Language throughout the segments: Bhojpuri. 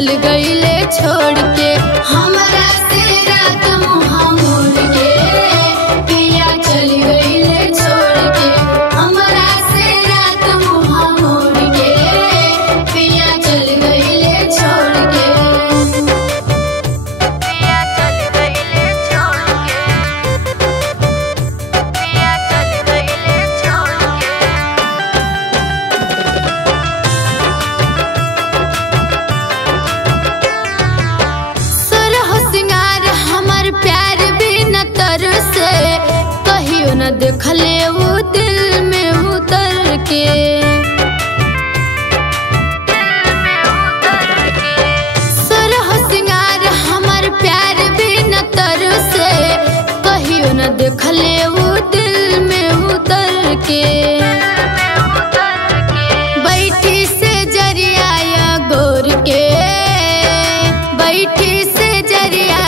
चल गईले छोड़ के हमरा से रात मुहा मोड़ के पिया चल गईले छोड़ के हमरा से रात मुहा मोड़ के पिया चल गईले छोड़ के पिया चल गईले छोड़ के पिया चल गईले छोड़ के प्यार भी न तर से कहियो न देखले वो दिल में उतर के सुरह सिंगार हमर प्यार भी न तर से कहियो न देखले वो दिल में उतर के बैठी से जरिया गोर के बैठी से जरिया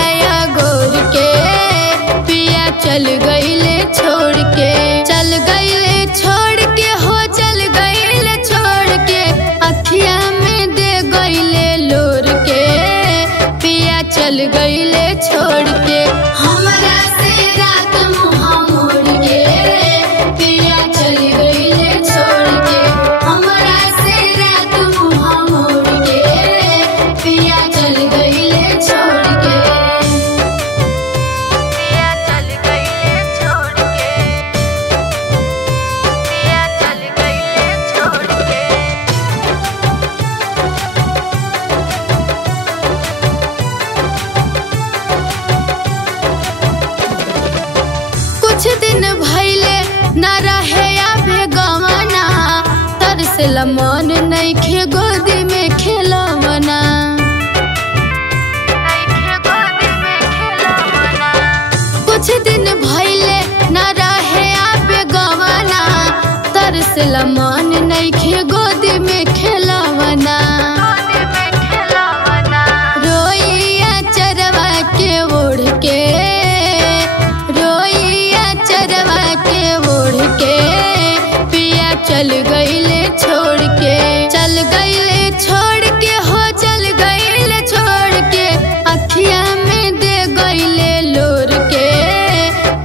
चल गईले छोड़ के चल गईले छोड़ के हो चल गईले छोड़ के अखिया में दे गईले लोर के पिया चल गईले छोड़ के हमरा से रात मुहा मोड़ के पिया चल गईले छोड़ के हमरा से रात मुहा मोड़ के पिया चल गईले छोड़ के कुछ दिन भइले न रहे आबे गवना तरसल मन नइखे गोदी में खेलवना कुछ दिन भइले न रहे आबे गवना तरसल मन नइखे गोदी में खेलवना रोइया चरवा के ओढ़ के चल गईले छोड़ के चल गईले छोड़ के हो चल गईले छोड़ के अखिया में दे गईले लोर के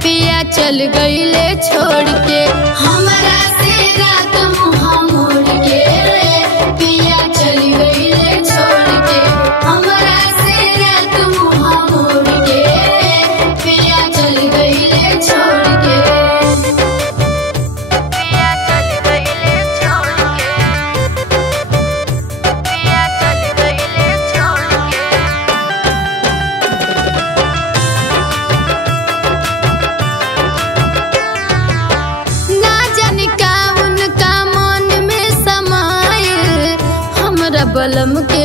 पिया चल गईले छोड़ के हमरा से रात मुहा मोड़ के पिया चल गईले छोड़ के हमरा से रात मुहा मोड़ के पिया चल गईले छोड़ के बलम के